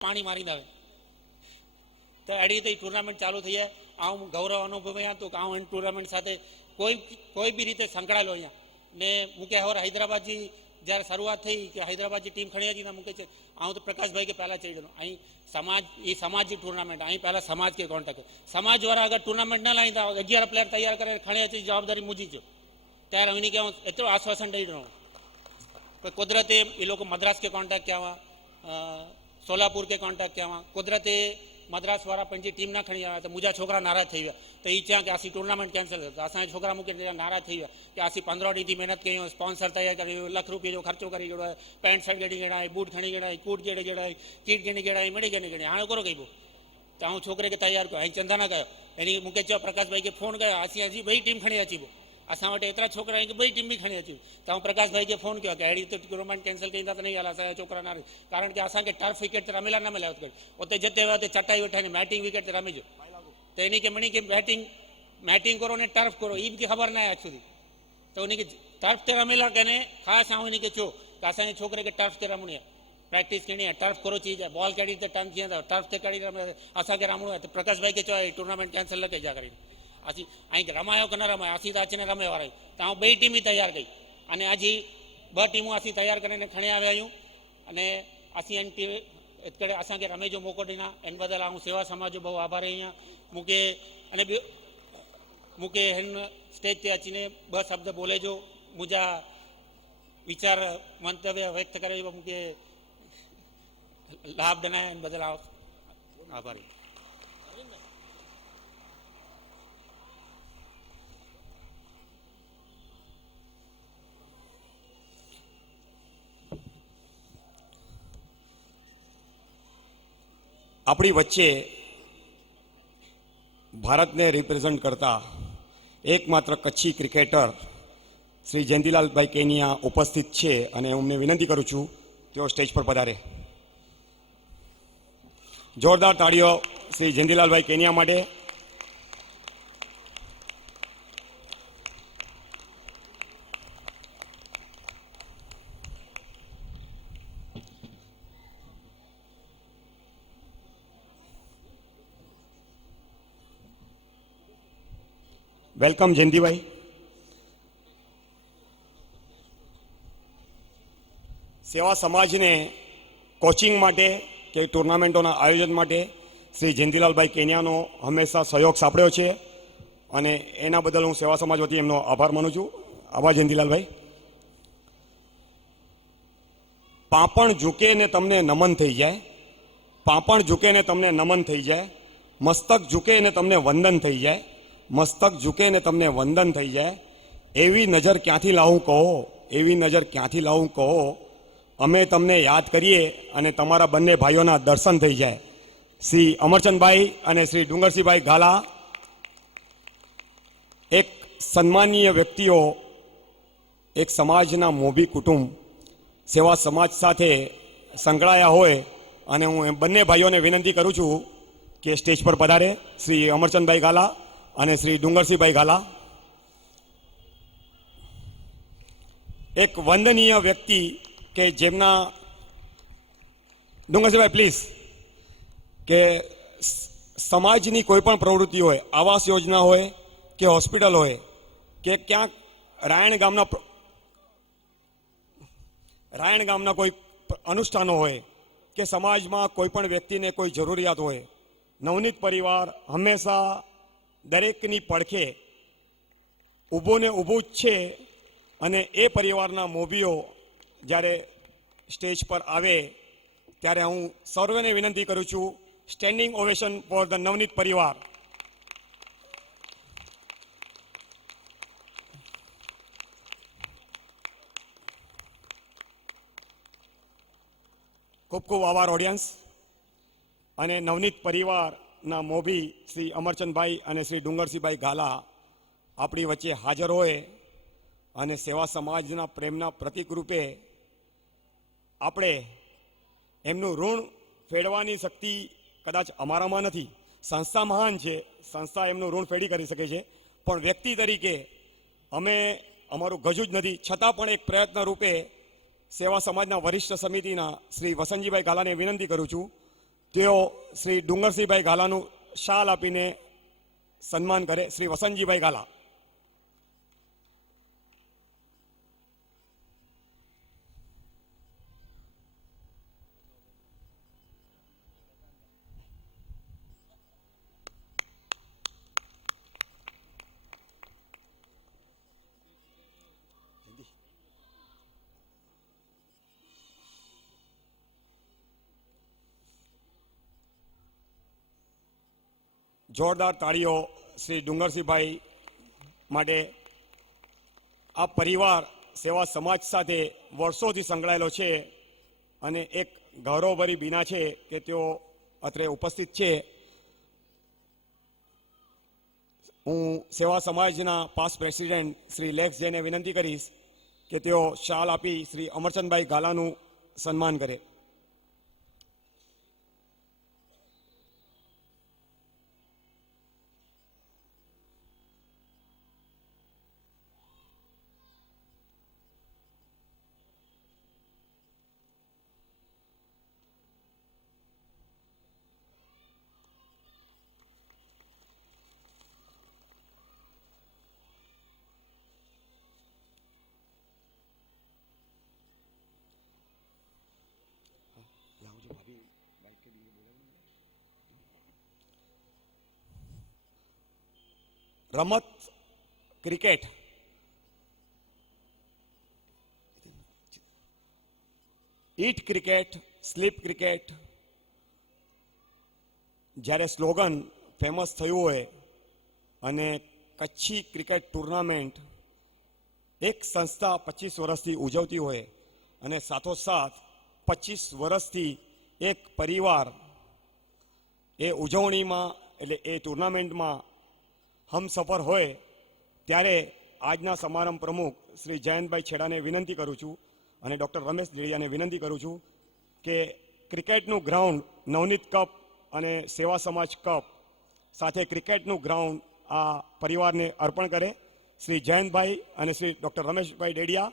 પાણી મારી દે તો એડી રીતે ટુર્નામેન્ટ ચાલુ થઈ જાય. આ હું ગૌરવ અનુભવ્યા હતું કે હું ટુર્નામેન્ટ સાથે કોઈ બી રીતે સંકળાયેલો અહીંયા ને મૂકે હવે હૈદરાબાદજી જ્યારે શરૂઆત થઈ કે હૈદરાબાદજી ટીમ ખણી હતી ને મૂકે છે હું તો પ્રકાશભાઈ કે પહેલાં ચડી ગયો અહીં સમાજની ટુર્નામેન્ટ અહીં પહેલાં સમાજ કે કોન્ટેક્ટ સમાજવાળા અગર ટુર્નામેન્ટ ન લાવી તો 11 પ્લેયર તૈયાર કરે ખણી હતી જવાબદારી મૂજી ગયો ત્યારે અહીંની કે હું એટલું આશ્વાસન દઈ રહ્યો કુદરતે એ લોકો મદ્રાસ કે કોન્ટેક્ટ કહેવા સોલાપુર કે કોન્ટેક્ટ કહેવા કુદરતે મદ્રાસ વાળા पंहिंजी टीम ना खणी આવ્યા તો મુજા છોકરા નારાજ થઈ ગયા તો એ ત્યાં કે આસી ટુર્નામેન્ટ કેન્સલ થયો અસાંજા છોકરા મૂકીને નારાજ થઈ ગયા કે આસી 15 ॾींहं મહેનत कयूं स्पॉन्सर तैयार કર્યું ₹1 लाख जो खर्चो કરી ગયો પેન્ટ શર્ટ ગડી ગણાય બૂટ ખણી ગણાય કૂટ જેડે જડાય કીટ ગણી ગણાય મળી ગણી ગણી હાણે કરો કહીબો તો હું છોકરે કે તૈયાર કયો અહીં ચંદાના ગયો એની મૂકે ચો પ્રકાશભાઈ કે ફોન ગયો આસી હજી બઈ ટીમ ખણી અચીબો असां वटि एतिरा छोकिरा आहिनि की ॿई टीम बि खणी अची त आउं प्रकाश भाई खे फ़ोन कयो की अहिड़ी त टूर्नामेंट कैंसिल कईंदा त नहीं हल असांजा छोकिरा न कारण की असांखे टर्फ विकेट ते रमेला न मिलिया उते जिते वियो हुते चटाई वेठा आहिनि बैटिंग विकेट ते रमिजो त इन खे मणी की बैटिंग करो ने टर्फ करो ई बि ख़बर न आहे अॼु સુધી त उन खे टर्फ ते रमेला कने ख़ासि आउं इन खे चयो की असांजे छोकिरे खे टर्फ ते रमणी आहे प्रैक्टिस करणी आहे टर्फ करो चीज आहे बॉल कहिड़ी त टर्न थी वेंदव टर्फ ते कड़ी असांखे रमणो आहे त प्रकाश भाई खे चयो टूर्नामेंट कैंसिल न कई जा करे असीं અહીં રમાયો કે ન રમાયો અસી તો અચીને રમે વાળા તો હું બે ટીમ તૈયાર કરી અને હજી 2 ટીમો અસી તૈયાર કરીને ખણી આવ્યા આहियूं અને અસી એન ટીમ એટલે અસાंखे રમે जो मौक़ो ॾिना इन बदल હું સેવા સમાજ जो બહુ આભારી અહીંયા મૂકે हिन स्टेज ते अचीने 2 शब्द बोले जो मुंहिंजा विचार मंतव्य व्यक्त करे जो मूंखे लाभ ॾिना इन बदल आभारी. આપણી વચ્ચે ભારતને રિપ્રેઝન્ટ કરતા એકમાત્ર કચ્છી ક્રિકેટર શ્રી જયંતિલાલભાઈ કેનિયા ઉપસ્થિત છે અને હું એમને વિનંતી કરું છું તેઓ સ્ટેજ પર પધારે. જોરદાર તાળીઓ શ્રી જયંતિલાલભાઈ કેનિયા માટે. વેલકમ જયંતિભાઈ. સેવા સમાજને કોચિંગ માટે કે ટુર્નામેન્ટોના આયોજન માટે શ્રી જયંતિલાલભાઈ કેનિયાનો હંમેશા સહયોગ સાંપડ્યો છે અને એના બદલ હું સેવા સમાજ વતી એમનો આભાર માનું છું. આભાર જયંતિલાલભાઈ. પાંપણ ઝૂકે ને તમને નમન થઈ જાય, પાંપણ ઝૂકે ને તમને નમન થઈ જાય, મસ્તક ઝૂકે ને તમને વંદન થઈ જાય, મસ્તક ઝૂકે ને તમને વંદન થઈ જાય. એવી નજર ક્યાંથી લાવું કહો, એવી નજર ક્યાંથી લાવું કહો. અમે તમને યાદ કરીએ અને તમારા બંને ભાઈઓના દર્શન થઈ જાય. શ્રી અમરચંદભાઈ અને શ્રી ડુંગરસિંહભાઈ ગાલા એક સન્માનીય વ્યક્તિઓ, એક સમાજના મોભી કુટુંબ, સેવા સમાજ સાથે સંકળાયા હોય અને હું એ બંને ભાઈઓને વિનંતી કરું છું કે સ્ટેજ પર પધારે. શ્રી અમરચંદભાઈ ગાલા અને શ્રી ડુંગરસિંહભાઈ ગાલા. એક વંદનીય વ્યક્તિ કે જેમના, ડુંગરસિંહભાઈ પ્લીઝ, કે સમાજની કોઈ પણ પ્રવૃત્તિ હોય, આવાસ યોજના હોય કે હોસ્પિટલ હોય કે ક્યાંક રાયણ ગામના કોઈ અનુષ્ઠાનો હોય કે સમાજમાં કોઈ પણ વ્યક્તિને કોઈ જરૂરિયાત હોય, નવનીત પરિવાર હંમેશા દરેકની પડખે ઊભો ને ઊભું જ છે. અને એ પરિવારના મોભીઓ જ્યારે સ્ટેજ પર આવે ત્યારે હું સર્વેને વિનંતી કરું છું, standing ovation for the Navneet પરિવાર. ખૂબ ખૂબ આભાર ઓડિયન્સ. અને નવનીત પરિવારના મોભી શ્રી અમરચંદભાઈ અને શ્રી ડુંગરસિંહભાઈ ગાલા આપણી વચ્ચે હાજર હોય અને સેવા સમાજના પ્રેમના પ્રતીક રૂપે આપણે એમનું ઋણ ફેડવાની શક્તિ કદાચ અમારામાં નથી. સંસ્થા મહાન છે, સંસ્થા એમનું ઋણ ફેડી કરી શકે છે, પણ વ્યક્તિ તરીકે અમે અમારું ગજું જ નથી. છતાં પણ એક પ્રયત્ન રૂપે સેવા સમાજના વરિષ્ઠ સમિતિના શ્રી વસંતજીભાઈ ગાલાને વિનંતી કરું છું તેઓ શ્રી ડુંગરસિંહભાઈ ગાલાનું શાલ આપીને સન્માન કરે. શ્રી વસંતજીભાઈ ગાલા. જોરદાર તાળીઓ શ્રી ડુંગરસિંહભાઈ માટે. આ પરિવાર સેવા સમાજ સાથે વર્ષોથી સંકળાયેલો છે અને એક ગૌરવભરી બીના છે કે તેઓ અત્રે ઉપસ્થિત છે. હું સેવા સમાજના પાસ્ટ પ્રેસિડેન્ટ શ્રી લેક્સ જૈને વિનંતી કરીશ કે તેઓ શાલ આપી શ્રી અમરચંદભાઈ ગાલાનું સન્માન કરે. રમત ક્રિકેટ. ઈટ ક્રિકેટ, સ્લીપ ક્રિકેટ જ્યારે સ્લોગન ફેમસ થયું હોય અને કચ્છી ક્રિકેટ ટુર્નામેન્ટ એક સંસ્થા 25 વર્ષથી ઉજવતી હોય અને સાથોસાથ 25 વર્ષથી એક પરિવાર એ ઉજવણીમાં એટલે એ ટુર્નામેન્ટમાં હમસફર હોય ત્યારે આજના સમારંભ પ્રમુખ શ્રી જયંતભાઈ છેડાને વિનંતી કરું છું અને ડૉક્ટર રમેશ દેડિયાને વિનંતી કરું છું કે ક્રિકેટનું ગ્રાઉન્ડ નવનીત કપ અને સેવા સમાજ કપ સાથે ક્રિકેટનું ગ્રાઉન્ડ આ પરિવારને અર્પણ કરે. શ્રી જયંતભાઈ અને શ્રી ડૉક્ટર રમેશભાઈ ડેડિયા.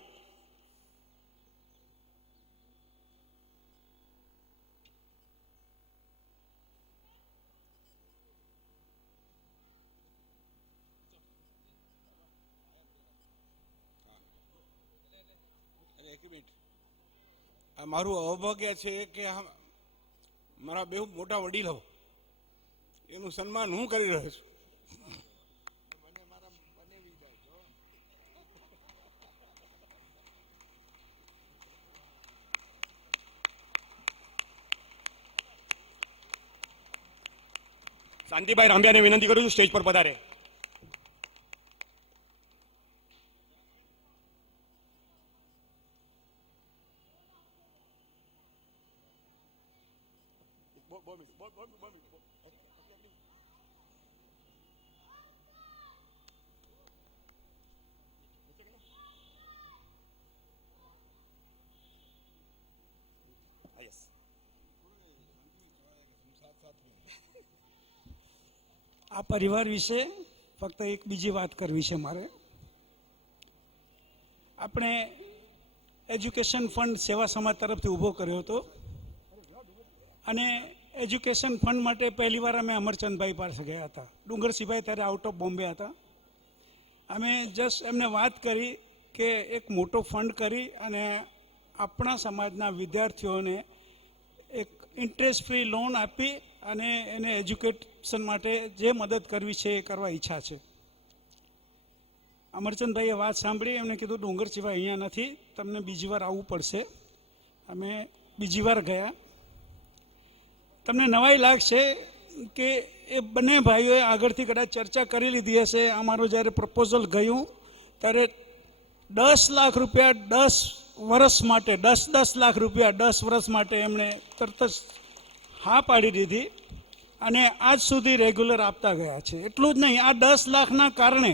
આ મારું અવભાગ્ય છે કે મારા બે મોટા વડીલો એનું સન્માન હું કરી રહ્યો છું. શાંતિભાઈ રાંભિયાને વિનંતી કરું છું સ્ટેજ પર પધારે. આ પરિવાર વિશે ફક્ત એક બીજી વાત કરવી છે મારે. આપણે એજ્યુકેશન ફંડ સેવા સમાજ તરફથી ઊભો કર્યો હતો અને એજ્યુકેશન ફંડ માટે પહેલી વાર અમે અમરચંદભાઈ પાસે ગયા હતા. ડુંગરસિંહભાઈ ત્યારે આઉટ ઓફ બોમ્બે હતા. અમે જસ્ટ એમને વાત કરી કે એક મોટો ફંડ કરી અને આપણા સમાજના વિદ્યાર્થીઓને એક ઇન્ટરેસ્ટ ફ્રી લોન આપી અને એને એજ્યુકેશન માટે જે મદદ કરવી છે એ કરવા ઈચ્છા છે. અમરચંદભાઈએ વાત સાંભળી, એમને કીધું ડુંગરસિંહભાઈ અહીંયા નથી, તમને બીજી વાર આવવું પડશે. અમે બીજી વાર ગયા. તમને નવાઈ લાગશે કે એ બંને ભાઈઓએ આગળથી કદાચ ચર્ચા કરી લીધી હશે. અમારું જ્યારે પ્રપોઝલ ગયું ત્યારે 10 લાખ રૂપિયા 10 વર્ષ માટે 10 લાખ રૂપિયા 10 વર્ષ માટે એમણે તરત જ હા પાડી દીધી અને આજ સુધી રેગ્યુલર આપતા ગયા છે. એટલું જ નહીં, આ 10 લાખના કારણે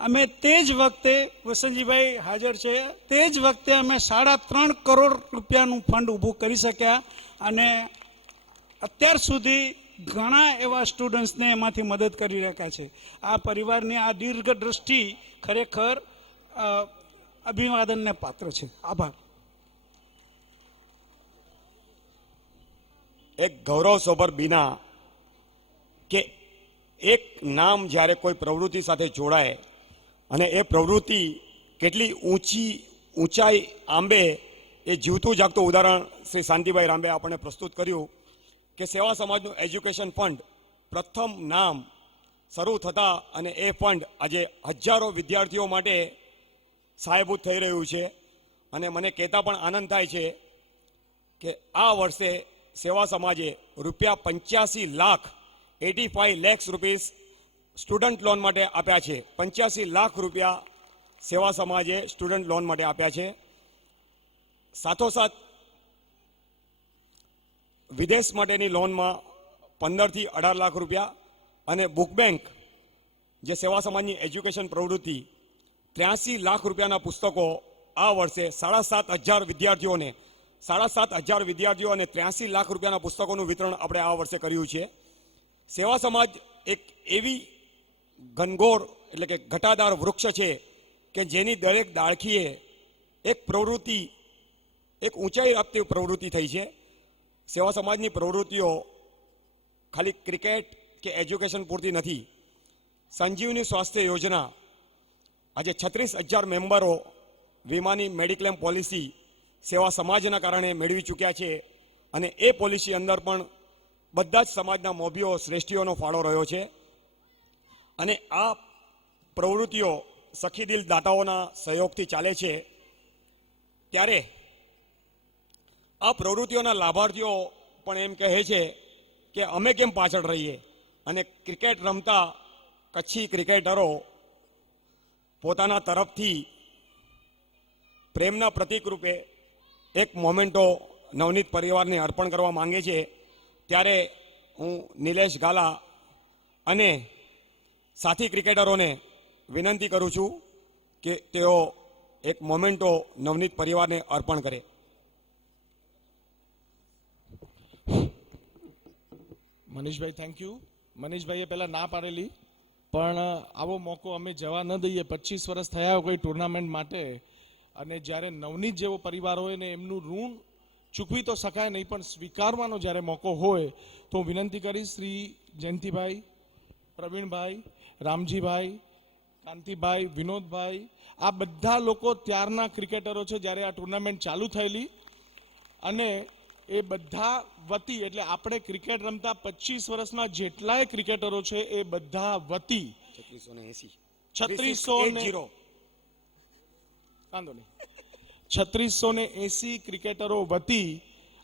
અમે તે જ વખતે, વસંતજીભાઈ હાજર છે, તે જ વખતે અમે 3.5 કરોડ રૂપિયાનું ફંડ ઊભું કરી શક્યા અને અત્યાર સુધી ઘણા એવા સ્ટુડન્ટ્સને એમાંથી મદદ કરી રહ્યા છે. આ પરિવારની આ દીર્ઘ દ્રષ્ટિ ખરેખર અભિવાદનને પાત્ર છે. આભાર. એક ગૌરવસભર બીના કે એક નામ જ્યારે કોઈ પ્રવૃત્તિ સાથે જોડાય અને એ પ્રવૃત્તિ કેટલી ઊંચાઈ આંબે એ જીવતું જાગતું ઉદાહરણ શ્રી શાંતિભાઈ રાંબે આપણને પ્રસ્તુત કર્યું કે સેવા સમાજનું એજ્યુકેશન ફંડ પ્રથમ નામ શરૂ થતાં અને એ ફંડ આજે હજારો વિદ્યાર્થીઓ માટે સહાયભૂત થઈ રહ્યું છે. અને મને કહેતા પણ આનંદ થાય છે કે આ વર્ષે સેવા સમાજે ₹85 lakh 85 lakhs rupees student loan માટે આપ્યા છે. 85 લાખ રૂપિયા સેવા સમાજે સ્ટુડન્ટ લોન માટે આપ્યા છે. સાથોસાથ વિદેશ માટેની લોનમાં 15 થી 18 લાખ રૂપિયા અને બુક બેંક જે સેવા સમાજની એજ્યુકેશન પ્રવૃત્તિ 83 લાખ રૂપિયાના પુસ્તકો આ વર્ષે 7,500 વિદ્યાર્થીઓને 7,500 વિદ્યાર્થીઓ અને 83 લાખ રૂપિયાના પુસ્તકોનું વિતરણ આપણે આ વર્ષે કર્યું છે. સેવા સમાજ એક એવી ઘનઘોર એટલે કે ઘટાદાર વૃક્ષ છે કે જેની દરેક ડાળખીએ એક પ્રવૃત્તિ, એક ઊંચાઈ આપતી પ્રવૃત્તિ થઈ છે. સેવા સમાજની પ્રવૃત્તિઓ ખાલી ક્રિકેટ કે એજ્યુકેશન પૂરતી નથી. સંજીવની સ્વાસ્થ્ય યોજના આજે 36,000 મેમ્બરો વીમાની મેડિક્લેમ પોલિસી સેવા સમાજના કારણે મેળવી ચૂક્યા છે. અને એ પોલિસી અંદર પણ બધા જ સમાજના મોભીઓ શ્રેષ્ઠીઓનો ફાળો રહ્યો છે. અને આ પ્રવૃત્તિઓ સખીદિલ દાતાઓના સહયોગથી ચાલે છે. ત્યારે આ પ્રવૃત્તિઓના લાભાર્થીઓ પણ એમ કહે છે કે અમે કેમ પાછળ રહીએ. અને ક્રિકેટ રમતા કચ્છી ક્રિકેટરો પોતાના તરફથી પ્રેમના પ્રતીક રૂપે એક મોમેન્ટો નવનીત પરિવારને અર્પણ કરવા માંગે છે. ત્યારે હું નિલેશ ગાલા અને સાથી ક્રિકેટરોને વિનંતી કરું છું કે તેઓ એક મોમેન્ટો નવનીત પરિવારને અર્પણ કરે. મનીષભાઈ થેન્ક યુ. મનીષભાઈએ પહેલાં ના પાડેલી, પણ આવો મોકો અમે જવા ન દઈએ. 25 વર્ષ થયા કોઈ ટુર્નામેન્ટ માટે, અને જ્યારે નવનીત જેવો પરિવાર હોય ને એમનું ઋણ ચૂકવી તો શકાય નહીં, પણ સ્વીકારવાનો જ્યારે મોકો હોય તો હું વિનંતી કરીશ શ્રી જયંતિભાઈ, પ્રવીણભાઈ, રામજીભાઈ, કાંતિભાઈ, વિનોદભાઈ, આ બધા લોકો ત્યારના ક્રિકેટરો છે જ્યારે આ ટુર્નામેન્ટ ચાલુ થયેલી, અને એ બધા વતી એટલે આપણે ક્રિકેટ રમતા 25 વર્ષના જેટલાય ક્રિકેટરો છે એ બધા વતી 3680 ક્રિકેટરો વતી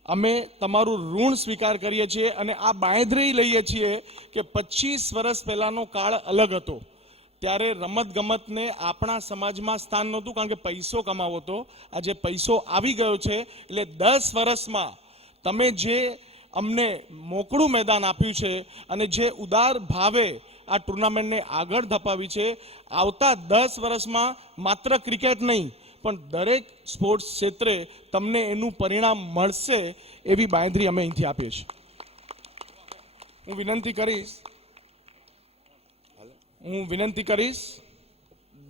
અમે તમારું ઋણ સ્વીકાર કરીએ છીએ. અને આ બાંયધરી લઈએ છીએ કે 25 વર્ષ પહેલાનો કાળ અલગ હતો. ત્યારે રમત ગમતને આપણા સમાજમાં સ્થાન નહોતું, કારણ કે પૈસો કમાવો હતો. આજે પૈસો આવી ગયો છે, એટલે 10 વર્ષમાં તમે જે અમને મોકળું મેદાન આપ્યું છે અને જે ઉદાર ભાવે આ ટુર્નામેન્ટને આગળ ધપાવી છે, આવતા 10 વર્ષમાં માત્ર ક્રિકેટ નહીં પણ દરેક સ્પોર્ટ્સ ક્ષેત્રે તમને એનું પરિણામ મળશે એવી બાંયધરી અમે અહીંથી આપીએ છીએ. હું વિનંતી કરીશ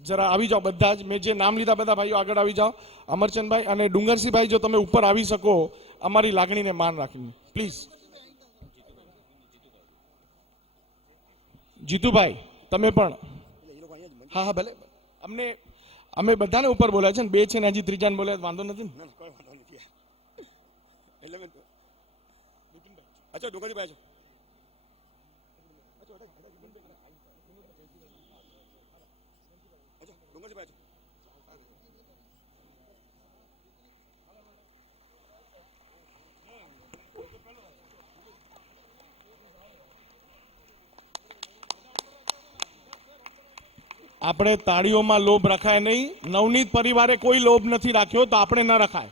જરા આવી જાઓ બધા જ. મેં જે નામ લીધા બધા ભાઈઓ આગળ આવી જાઓ. અમરચંદભાઈ અને ડુંગરસિંહભાઈ જો તમે ઉપર આવી શકો અમારી લાગણીને માન રાખીને પ્લીઝ. જીતુભાઈ તમે પણ. હા હા ભલે, અમે બધાને ઉપર બોલાય છે ને, 2 છે ને હજી ત્રીજાને બોલાય વાંધો નથી ને. અચ્છા ડુંગરજીભાઈ આપણે તાળીઓમાં લોભ રખાય નહીં. નવનીત પરિવારે કોઈ લોભ નથી રાખ્યો તો આપણે ન રખાય.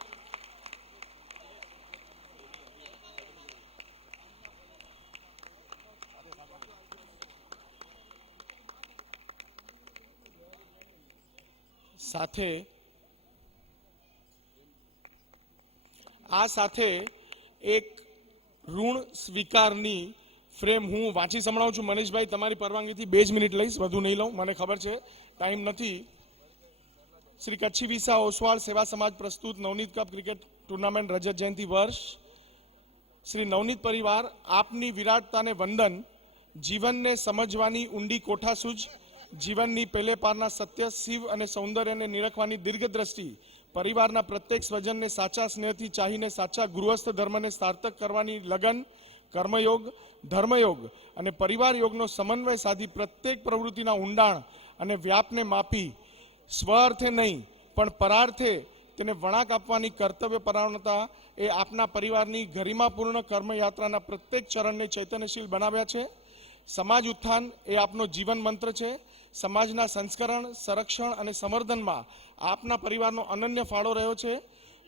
સાથે એક ઋણ સ્વીકારની ફ્રેમ હું વાંચી સંભળાવું છું. મનીષભાઈ તમારી પરવાનગીથી 2 જ મિનિટ લઈશ, વધુ નહીં લઉં, મને ખબર છે ટાઈમ નથી. શ્રી કચ્છી વિસા ઓસવાળ સેવા સમાજ પ્રસ્તુત નવનીત કપ ક્રિકેટ ટુર્નામેન્ટ રજત જયંતિ વર્ષ શ્રી નવનીત પરિવાર, આપની વિરાટતાને વંદન. જીવનને સમજવાની ઊંડી કોઠાસૂઝ, જીવનની પેલે પારના સત્ય, શિવ અને સૌંદર્યને નિરખવાની દીર્ઘદ્રષ્ટિ, પરિવારના પ્રત્યેક સ્વજનને સાચા સ્નેહથી ચાહીને સાચા ગૃહસ્થ ધર્મને સાર્થક કરવાની લગન, કર્મયોગ, ધર્મયોગ અને પરિવાર યોગનો સમન્વય સાધી પ્રત્યેક પ્રવૃત્તિના ઊંડાણ અને વ્યાપને માપી સ્વઅર્થે નહીં પણ પરાર્થે તેને વળાંક આપવાની કર્તવ્ય પરાયણતા એ આપના પરિવારની ગરિમાપૂર્ણ કર્મયાત્રાના પ્રત્યેક ચરણને ચૈતન્યશીલ બનાવ્યા છે. સમાજ ઉત્થાન એ આપનો જીવન મંત્ર છે. સમાજના સંસ્કરણ, સંરક્ષણ અને સંવર્ધનમાં આપના પરિવારનો અનન્ય ફાળો રહ્યો છે.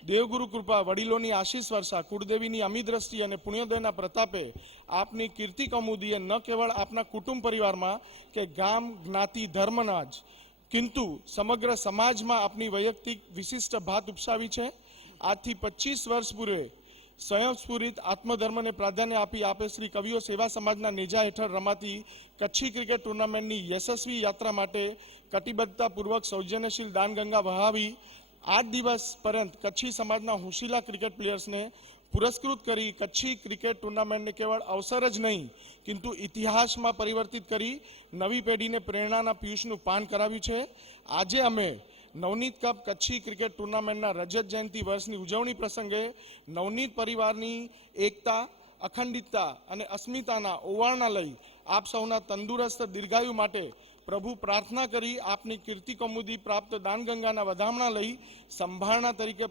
દેવગુરુ કૃપા, વડીલોની આશીષ વર્ષા, કુળદેવીની અમી દ્રષ્ટિ અને પુણ્યોદયના પ્રતાપે આપની કીર્તિ કૌમુદીએ ન કેવળ આપના કુટુંબ પરિવારમાં કે ગામ, જ્ઞાતિ, ધર્મના જ કિંતુ સમગ્ર સમાજમાં આપની વૈયક્તિક વિશિષ્ટ ભાત ઉપસાવી છે. આજથી 25 વર્ષ પૂર્વે સ્વયંસ્ફુરિત આત્મધર્મને પ્રાધાન્ય આપી આપે શ્રી કવિઓ સેવા સમાજના નેજા હેઠળ રમાતી કચ્છી ક્રિકેટ ટુર્નામેન્ટની યશસ્વી યાત્રા માટે કટિબદ્ધતાપૂર્વક સૌજન્યશીલ દાનગંગા વહાવી 8 દિવસ પર્યંત કચ્છી સમાજના હોશિયાર ક્રિકેટ પ્લેયર્સને પુરસ્કૃત કરી કચ્છી ક્રિકેટ ટુર્નામેન્ટને કેવળ અવસર જ નહીં કિંતુ ઇતિહાસમાં પરિવર્તિત કરી નવી પેઢીને પ્રેરણાના પિયુષનું પાન કરાવ્યું છે. આજે અમે નવનીત કપ કચ્છી ક્રિકેટ ટુર્નામેન્ટના રજત જયંતિ વર્ષની ઉજવણી પ્રસંગે નવનીત પરિવારની એકતા, અખંડિતતા અને અસ્મિતાના ઓવારણા લઈ આપ સૌના તંદુરસ્ત દીર્ઘાયુ માટે પ્રભુ પ્રાર્થના કરી આપની કીર્તિ કૌમુદી પ્રાપ્ત દાનગંગાના વધામણા લઈ સંભારણા તરીકે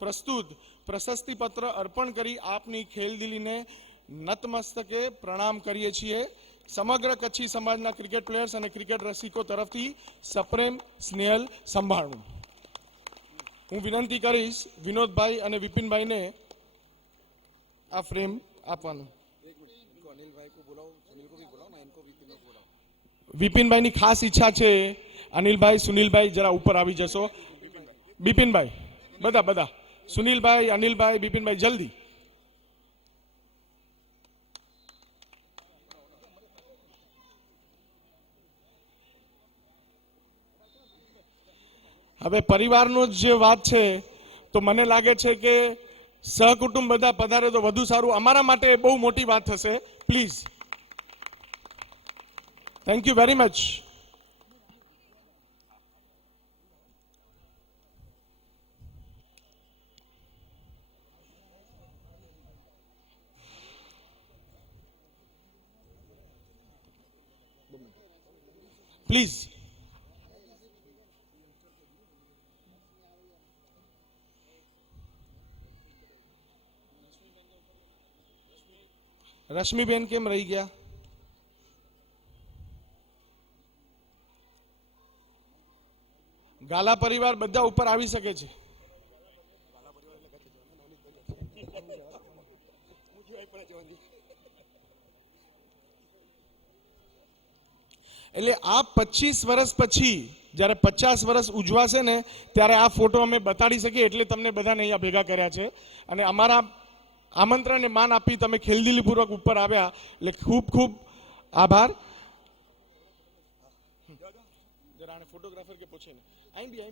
પ્રસ્તુત પ્રશસ્તિપત્ર અર્પણ કરી આપની ખેલદિલીને નતમસ્તકે પ્રણામ કરીએ છીએ. સમગ્ર કચ્છી સમાજના ક્રિકેટ પ્લેયર્સ અને ક્રિકેટ રસિકો તરફથી સપ્રેમ સ્નેહલ સંભાળવું. હું વિનંતી કરીશ વિનોદભાઈ અને વિપિનભાઈને આ ફ્રેમ આપવાનું. વિપિનભાઈની ખાસ ઈચ્છા છે, અનિલભાઈ, સુનિલભાઈ જરા ઉપર આવી જશો. બિપિનભાઈ, બધા સુનિલભાઈ, અનિલભાઈ, બિપિનભાઈ જલ્દી. હવે પરિવારનો જે વાત છે તો મને લાગે છે કે સહકુટુંબ બધા પધારે તો વધુ સારું. અમારા માટે બહુ મોટી વાત થશે. Please. Thank you very much. Please. Rashmiben કેમ રહી ગયા? ગાલા પરિવાર બધા ઉપર આવી શકે છે. એટલે આ 25 વર્ષ પછી જ્યારે 50 વર્ષ ઉજવાશે ને ત્યારે આ ફોટો અમે બતાડી શકીએ એટલે તમને બધાને અહીંયા ભેગા કર્યા છે. અને અમારા આમંત્રણને માન આપી તમે ખેલદિલીપૂર્વક ઉપર આવ્યા એટલે ખૂબ ખૂબ આભાર. ફોટોગ્રાફર કે પૂછે ને આઈ બી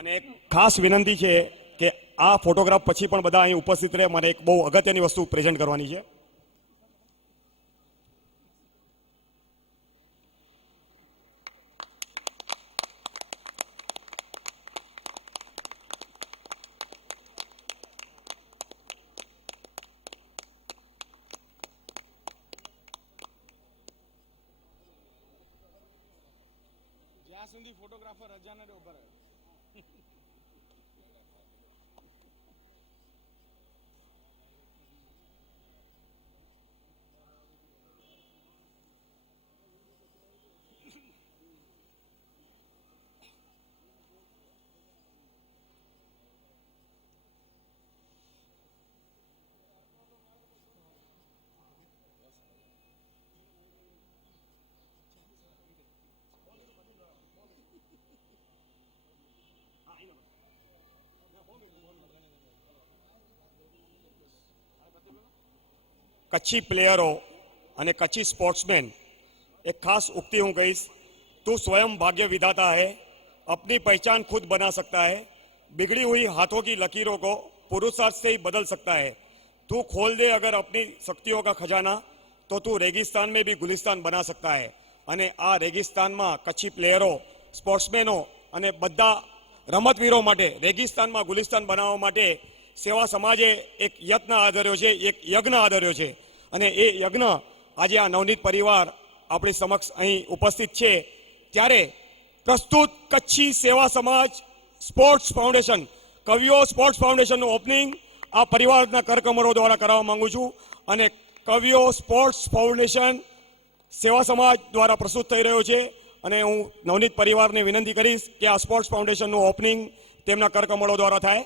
અને એક ખાસ વિનંતી છે કે આ ફોટોગ્રાફ પછી પણ બધા અહીં ઉપસ્થિત રહે. મારે એક બહુ અગત્યની વસ્તુ પ્રેઝન્ટ કરવાની છે. જ્યાં સુધી ફોટોગ્રાફર રજાને ઉભા રહે. કચ્છી પ્લેયરો અને કચ્છી સ્પોર્ટ્સમેન એક ખાસ ઉક્તિ હું કહીશ, તું સ્વયં ભાગ્ય વિધાતા है, अपनी पहचान खुद बना सकता है, बिगड़ी हुई हाथों की लकीरों को पुरुषार्थ से ही बदल सकता है, तू खोल दे अगर अपनी शक्तियों का खजाना तो तू रेगिस्तान में भी गुलिस्तान बना सकता है। અને આ રેગિસ્તાનમાં કચ્છી પ્લેયરો, સ્પોર્ટ્સમેનો અને બધા રમતવીરો માટે રેગિસ્તાનમાં ગુલિસ્તાન બનાવવા માટે સેવા સમાજે એક યત્ન આદર્યો છે, એક યજ્ઞ આદર્યો છે અને એ યજ્ઞ આજે આ નવનીત પરિવાર આપણી સમક્ષ અહીં ઉપસ્થિત છે ત્યારે પ્રસ્તુત કચ્છી સેવા સમાજ સ્પોર્ટ્સ ફાઉન્ડેશન, કવિઓ સ્પોર્ટ્સ ફાઉન્ડેશનનું ઓપનિંગ આ પરિવારના કરકમરો દ્વારા કરાવવા માંગુ છું અને કવિઓ સ્પોર્ટ્સ ફાઉન્ડેશન સેવા સમાજ દ્વારા પ્રસ્તુત થઈ રહ્યો છે અને હું નવનીત પરિવારને વિનંતી કરીશ કે આ સ્પોર્ટ્સ ફાઉન્ડેશનનું ઓપનિંગ તેમના કરકમળો દ્વારા થાય.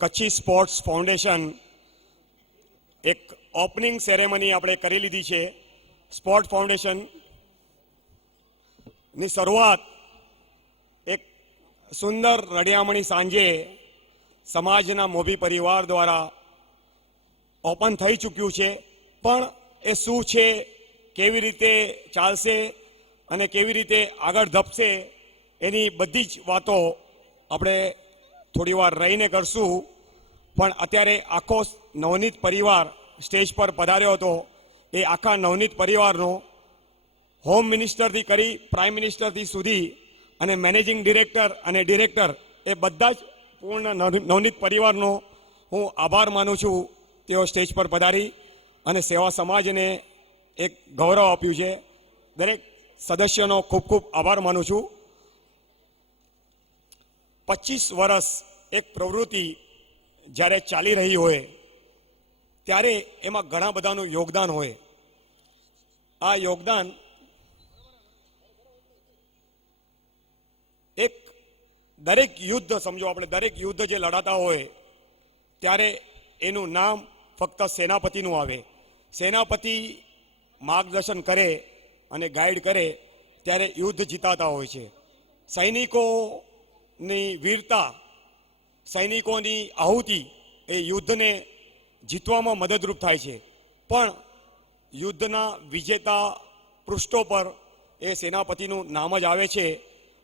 કચ્છી સ્પોર્ટ્સ ફાઉન્ડેશન એક ઓપનિંગ સેરેમની આપણે કરી લીધી છે. સ્પોર્ટ ફાઉન્ડેશનની શરૂઆત એક સુંદર રડિયામણી સાંજે સમાજના મોભી પરિવાર દ્વારા ઓપન થઈ ચૂક્યું છે, પણ એ શું છે, કેવી રીતે ચાલશે અને કેવી રીતે આગળ ધપશે એની બધી જ વાતો આપણે થોડી વાર રહીને કરશું. પણ અત્યારે આખો નવનીત પરિવાર સ્ટેજ પર પધાર્યો હતો. એ આખા નવનીત પરિવારનો હોમ મિનિસ્ટરથી કરી પ્રાઇમ મિનિસ્ટરથી સુધી અને મેનેજિંગ ડિરેક્ટર અને ડિરેક્ટર એ બધા જ પૂર્ણ નવનીત પરિવારનો હું આભાર માનું છું. તેઓ સ્ટેજ પર પધારી અને સેવા સમાજને એક ગૌરવ આપ્યું છે. દરેક સદસ્યનો ખૂબ ખૂબ આભાર માનું છું. 25 વર્ષ એક પ્રવૃત્તિ જ્યારે ચાલી રહી હોય ત્યારે એમાં ઘણા બધાનું યોગદાન હોય. આ યોગદાન એક દરેક યુદ્ધ, સમજો આપણે દરેક યુદ્ધ જે લડાતા હોય ત્યારે એનું નામ ફક્ત સેનાપતિનું આવે. સેનાપતિ માર્ગદર્શન કરે અને ગાઈડ કરે ત્યારે યુદ્ધ જીતાતા હોય છે. સૈનિકોની વીરતા, સૈનિકોની આહુતિ એ યુદ્ધને જીતવામાં મદદરૂપ થાય છે. પણ યુદ્ધના વિજેતા પૃષ્ઠો પર એ સેનાપતિનું નામ જ આવે છે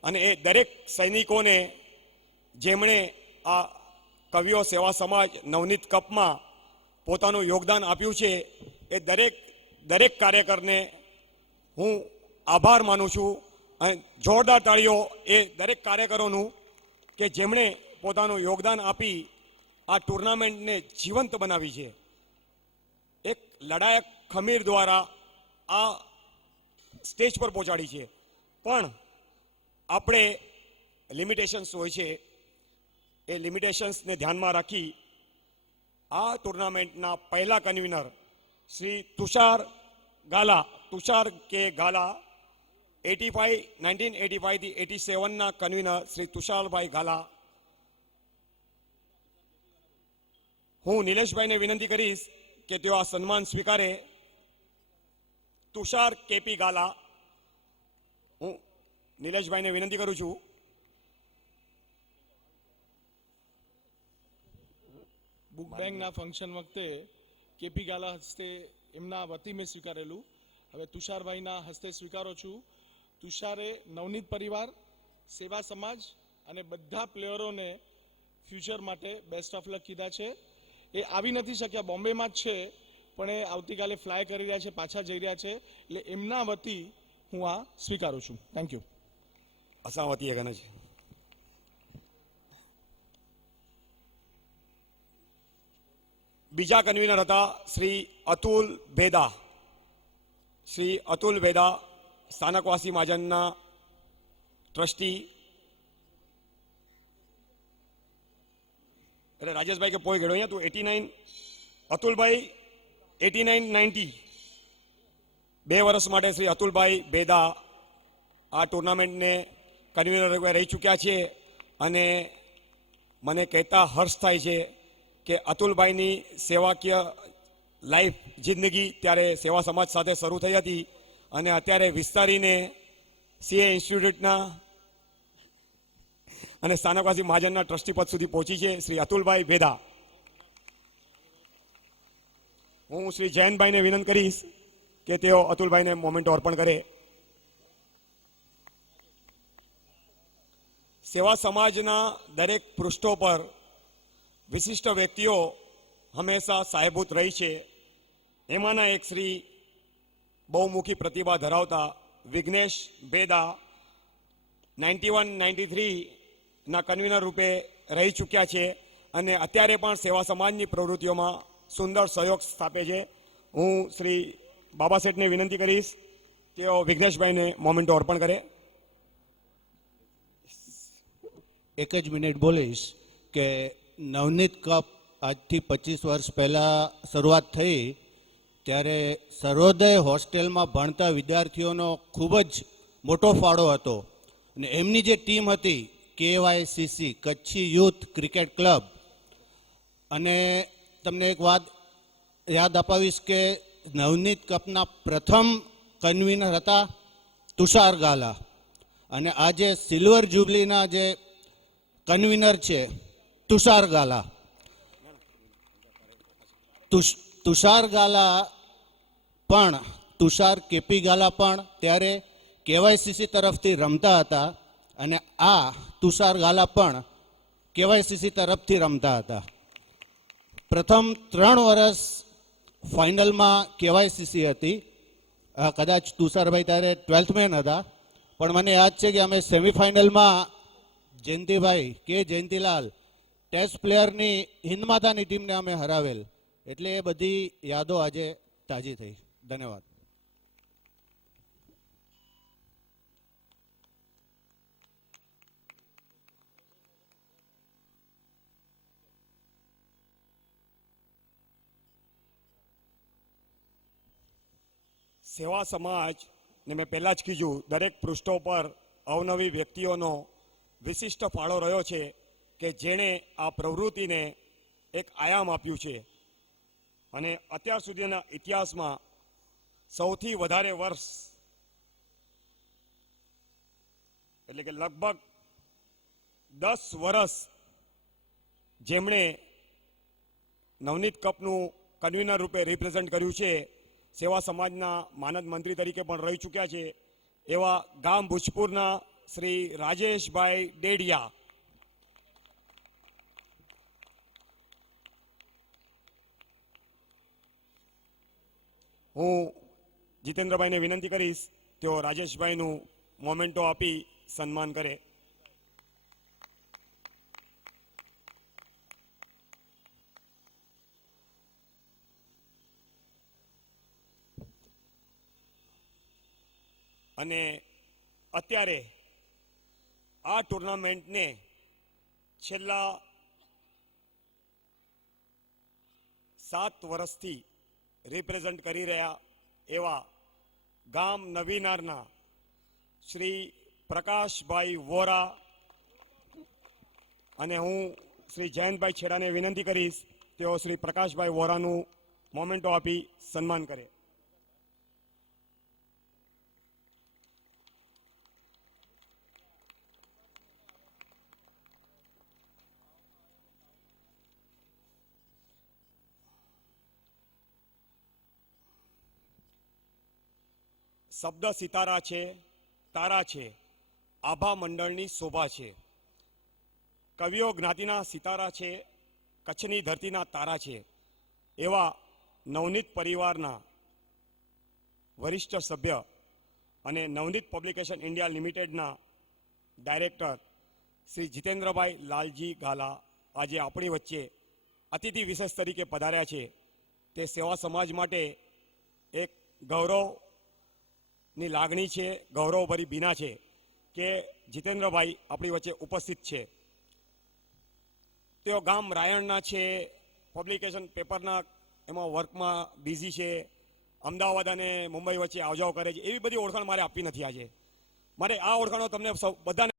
અને એ દરેક સૈનિકોને જેમણે આ કવિઓ સેવા સમાજ નવનીત કપમાં પોતાનું યોગદાન આપ્યું છે એ દરેક કાર્યકરને હું આભાર માનું છું. અને જોરદાર તાળીઓ એ દરેક કાર્યકરોનું કે જેમણે પોતાનું યોગદાન આપી આ ટુર્નામેન્ટને જીવંત બનાવી છે. એક લડાયક ખમીર દ્વારા આ સ્ટેજ પર પહોંચાડી છે. પણ આપણે લિમિટેશન્સ હોય છે, એ લિમિટેશન્સને ધ્યાનમાં રાખી આ ટુર્નામેન્ટના પહેલા કન્વીનર શ્રી તુષાર કે ગાલા 1985 થી 87ના કન્વીનર શ્રી તુષારભાઈ ગાલા. હું નિલેશભાઈને વિનંતી કરીશ કે તેઓ આ સન્માન સ્વીકારે. તુષાર કેપી ગાલા, હું નિલેશભાઈને વિનંતી કરું છું. બુક બેંકના ફંક્શન વખતે કેપી ગાલા હસ્તે એમના વતી મેં સ્વીકારેલું, હવે તુષારભાઈના હસ્તે સ્વીકારો છું. તુષારે નવનીત પરિવાર, સેવા સમાજ અને બધા પ્લેયરોને ફ્યુચર માટે બેસ્ટ ઓફ લક કીધા છે. એ આવી નથી શક્યા, બોમ્બેમાં જ છે, પણ એ આવતીકાલે ફ્લાય કરી રહ્યા છે, પાછા જઈ રહ્યા છે, એટલે એમના વતી હું આ સ્વીકારું છું. Thank you. અસાવતી ગણ છે. બીજા કન્વીનર હતા શ્રી અતુલ ભેદા. શ્રી અતુલ ભેદા સ્થાનકવાસી મહાજનના ટ્રસ્ટી. એટલે રાજેશભાઈ કે પોઈ ગયો અહીંયા તું 89 અતુલભાઈ 89-90 2 વર્ષ માટે શ્રી અતુલભાઈ ભેદા આ ટુર્નામેન્ટને કન્વીનર રહી ચૂક્યા છે. અને મને કહેતા હર્ષ થાય છે કે અતુલભાઈની સેવાકીય લાઈફ જિંદગી ત્યારે સેવા સમાજ સાથે શરૂ થઈ હતી અને અત્યારે વિસ્તારીને સીએ ઇન્સ્ટિટ્યૂટના અને સ્થાનકવાસી મહાજનના ટ્રસ્ટી પદ સુધી પહોંચી છે શ્રી અતુલભાઈ ભેદા. હું શ્રી જયંતભાઈને વિનંતી કરીશ કે તેઓ અતુલભાઈને મોમેન્ટો અર્પણ કરે. સેવા સમાજના દરેક પૃષ્ઠો પર વિશિષ્ટ વ્યક્તિઓ હંમેશા સાહેબૂત રહી છે. એમાંના એક શ્રી બહુમુખી પ્રતિભા ધરાવતા વિઘ્નેશ ભેદા 91-93ના કન્વીનર રૂપે રહી ચૂક્યા છે અને અત્યારે પણ સેવા સમાજની પ્રવૃત્તિઓમાં સુંદર સહયોગ સ્થાપે છે. હું શ્રી બાબા શેઠને વિનંતી કરીશ તેઓ વિઘ્નેશભાઈને મોમેન્ટો અર્પણ કરે. એક જ મિનિટ બોલીશ કે નવનીત કપ આજથી 25 વર્ષ પહેલાં શરૂઆત થઈ ત્યારે સર્વોદય હોસ્ટેલમાં ભણતા વિદ્યાર્થીઓનો ખૂબ જ મોટો ફાળો હતો અને એમની જે ટીમ હતી KYCC Kutchi youth cricket club. અને તમને એક વાત યાદ અપાવીશ કે નવનીત કપના પ્રથમ કન્વીનર હતા તુષાર ગાલા અને આજે સિલ્વર જ્યુબલીના જે કન્વીનર છે તુષાર ગાલા. તુષાર ગાલા પણ તુષાર કેપી ગાલા પણ ત્યારે KYCC તરફથી રમતા હતા અને આ તુષાર ગાલા પણ KYCC તરફથી રમતા હતા. પ્રથમ 3 વર્ષ ફાઇનલમાં KYCC હતી. કદાચ તુષારભાઈ ત્યારે 12th મેન હતા પણ મને યાદ છે કે અમે સેમિફાઇનલમાં જયંતિભાઈ કે જયંતિલાલ ટેસ્ટ પ્લેયરની હિન્દમાતાની ટીમને અમે હરાવેલ. એટલે એ બધી યાદો આજે તાજી થઈ. ધન્યવાદ. સેવા સમાજ ને મેં પહેલાં જ કીધું દરેક પૃષ્ઠો પર અવનવી વ્યક્તિઓનો વિશિષ્ટ ફાળો રહ્યો છે કે જેણે આ પ્રવૃત્તિને એક આયામ આપ્યું છે અને અત્યાર સુધીના ઇતિહાસમાં સૌથી વધારે વર્ષ એટલે કે લગભગ 10 વર્ષ જેમણે નવનીત કપનું કન્વીનર રૂપે રિપ્રેઝન્ટ કર્યું છે, સેવા સમાજના માનદ મંત્રી તરીકે પણ રહી ચૂક્યા છે એવા ગામ ભુજપુરના શ્રી રાજેશભાઈ ડેડિયા. હું જીતેન્દ્રભાઈને વિનંતી કરીશ તેઓ રાજેશભાઈનું મોમેન્ટો આપી સન્માન કરે. અને અત્યારે આ ટુર્નામેન્ટને છેલ્લા 7 વર્ષથી રિપ્રેઝન્ટ કરી રહ્યા એવા ગામ નવીનારના શ્રી પ્રકાશભાઈ વોરા અને હું શ્રી જયંતભાઈ છેડાને વિનંતી કરીશ તેઓ શ્રી પ્રકાશભાઈ વોરાનું મોમેન્ટો આપી સન્માન કરે. શબ્દ સિતારા છે, તારા છે, આભા મંડળની શોભા છે. કવિઓ જ્ઞાતિના સિતારા છે, કચ્છની ધરતીના તારા છે. એવા નવનીત પરિવારના વરિષ્ઠ સભ્ય અને નવનીત પબ્લિકેશન ઇન્ડિયા લિમિટેડના ડાયરેક્ટર શ્રી જીતેન્દ્રભાઈ લાલજી ગાલા આજે આપણી વચ્ચે અતિથિ વિશેષ તરીકે પધાર્યા છે. તે સેવા સમાજ માટે એક ગૌરવની લાગણી છે, ગૌરવભરી બીના છે કે જીતેન્દ્રભાઈ આપણી વચ્ચે ઉપસ્થિત છે. તેઓ ગામ રાયણના છે, પબ્લિકેશન પેપરના એમાં વર્કમાં બિઝી છે, અમદાવાદ અને મુંબઈ વચ્ચે આવજાવ કરે છે. એવી બધી ઓળખાણ મારે આપવી નથી આજે. મારે આ ઓળખાણો તમને બધાને